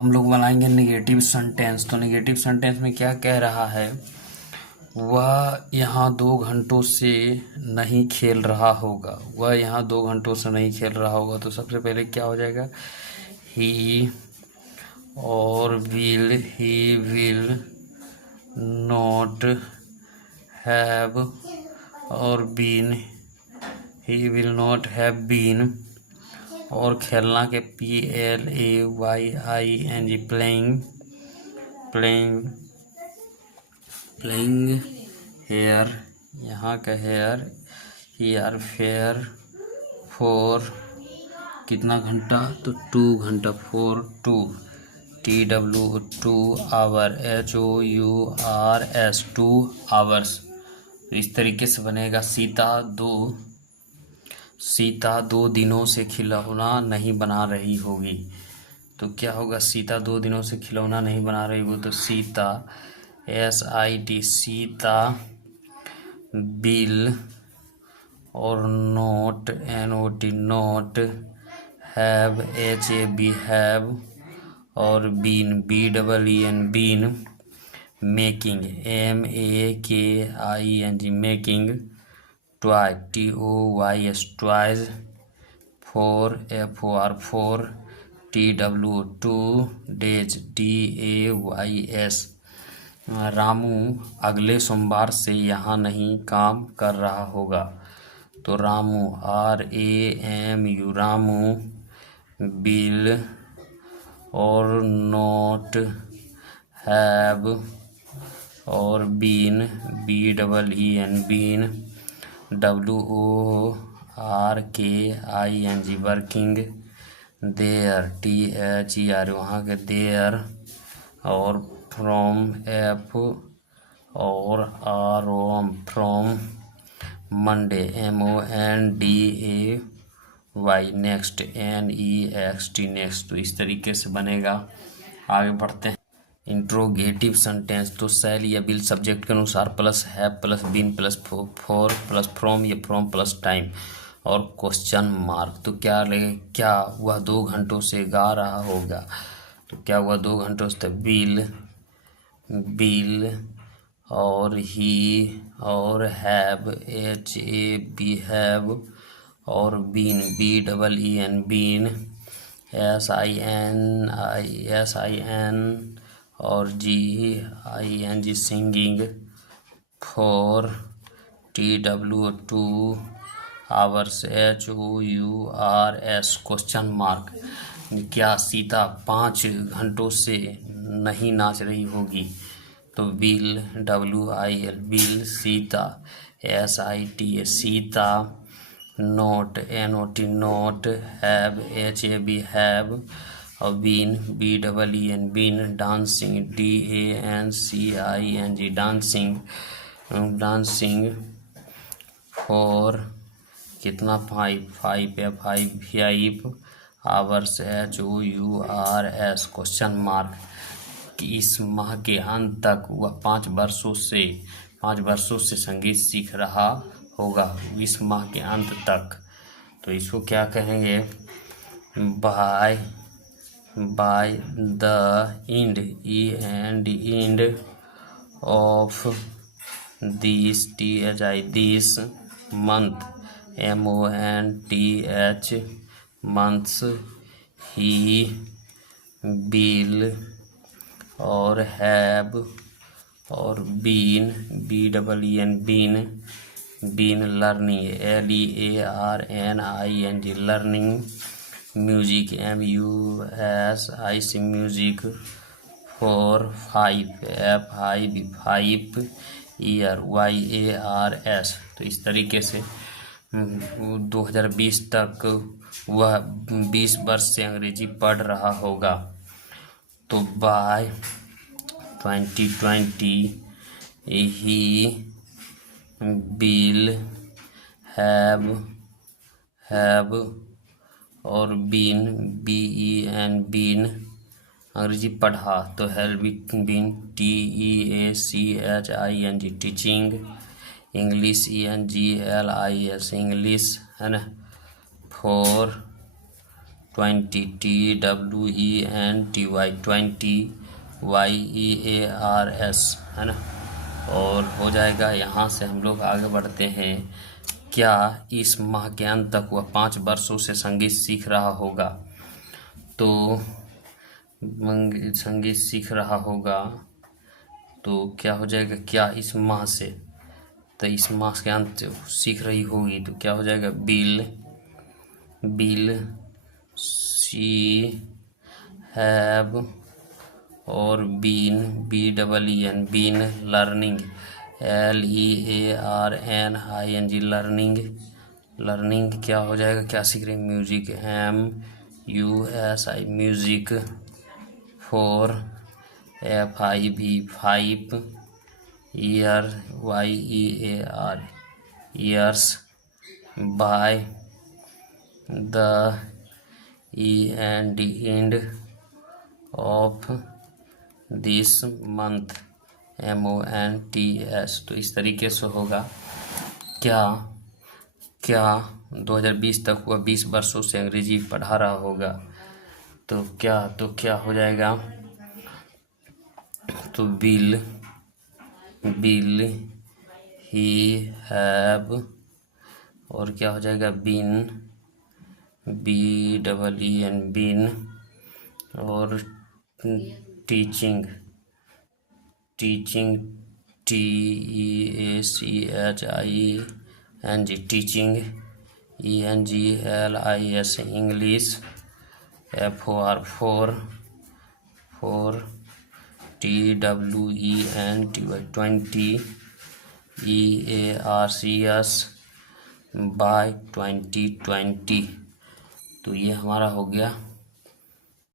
हम लोग बनाएंगे नेगेटिव सेंटेंस। तो नेगेटिव सेंटेंस में क्या कह रहा है, वह यहाँ 2 घंटों से नहीं खेल रहा होगा। वह यहाँ 2 घंटों से नहीं खेल रहा होगा। तो सबसे पहले क्या हो जाएगा, ही विल नॉट हैव और been, he will not have been. और खेलना के PLAYING, प्लेइंग हेयर, यहाँ का हेयर फेयर फॉर कितना घंटा, तो 2 घंटा, for 2, TW 2 hour, HOURS 2 hours. तो इस तरीके से बनेगा सीता 2 दिनों से खिलौना नहीं बना रही होगी। तो क्या होगा, सीता 2 दिनों से खिलौना नहीं बना रही होगी। तो सीता SIT, सीता बिल और not NOT, not have HAB, have और been BEEN, been making MAKING, making toy TOYS, toys for FOR, for TW 2 days DAYS। Ramu अगले सोमवार से यहाँ नहीं काम कर रहा होगा। तो रामू RAMU, रामू बिल और नोट हैव और been BEEN, been WORKING, working there THER, वहाँ के देयर और फ्रॉम F और ROM, from Monday MONDAY, next NEXT, next. तो इस तरीके से बनेगा। आगे बढ़ते हैं। इंट्रोगेटिव सेंटेंस, तो शैल या विल सब्जेक्ट के अनुसार plus have plus been plus for plus from या फ्रॉम प्लस टाइम और क्वेश्चन मार्क। तो क्या लगे, क्या वह 2 घंटों से गा रहा होगा। तो क्या हुआ 2 घंटों से, बिल और ही और हैव HAB, हैव और बीन BEEN, बीन SIN और GING, singing for TW 2 hours HOURS, question mark. क्या सीता 5 घंटों से नहीं नाच रही होगी। तो will WIL, will Sita SITA, Sita not NOT, not have HAB, have और been BEEN, been dancing DANCING, dancing for कितना 5 आवर्स HOURS, क्वेश्चन मार्क। कि इस माह के अंत तक वह 5 वर्षों से संगीत सीख रहा होगा। इस माह के अंत तक। तो इसको क्या कहेंगे, by the end end of this this month MONTH, months he will और हैव और been BEEN, been learning LEARNING, learning music MUSIC, music for 5 year YARS। तो इस तरीके से 2020 तक वह 20 वर्ष से अंग्रेजी पढ़ रहा होगा। तो बाय 2020 ही बिल हैव और बीन BEN, बीन अंग्रेजी पढ़ा। तो have been TEACHING, teaching English ENGLIS, English है ना। फॉर 20, TWENTY 20 YEARS, है ना। और हो जाएगा। यहाँ से हम लोग आगे बढ़ते हैं। क्या इस माह के अंत तक वह 5 वर्षों से संगीत सीख रहा होगा? तो संगीत सीख रहा होगा तो क्या हो जाएगा? क्या इस माह से, तो इस माह के अंत सीख रही होगी तो क्या हो जाएगा? बिल शी हैव और been BEEN been learning LEARNING learning क्या हो जाएगा? क्या सीख रही? Music MUSI music. For FIV 5 year YEAR years. By the end of this month MONTS। तो इस तरीके से होगा। क्या 2020 तक वह 20 वर्षों से अंग्रेजी पढ़ा रहा होगा? तो क्या हो जाएगा? तो बिल ही हैव और क्या हो जाएगा? बीन BEEN बीन और teaching TEACHING teaching ENGLIS English. FOR TWENTY 20 EARS by 2020। तो ये हमारा हो गया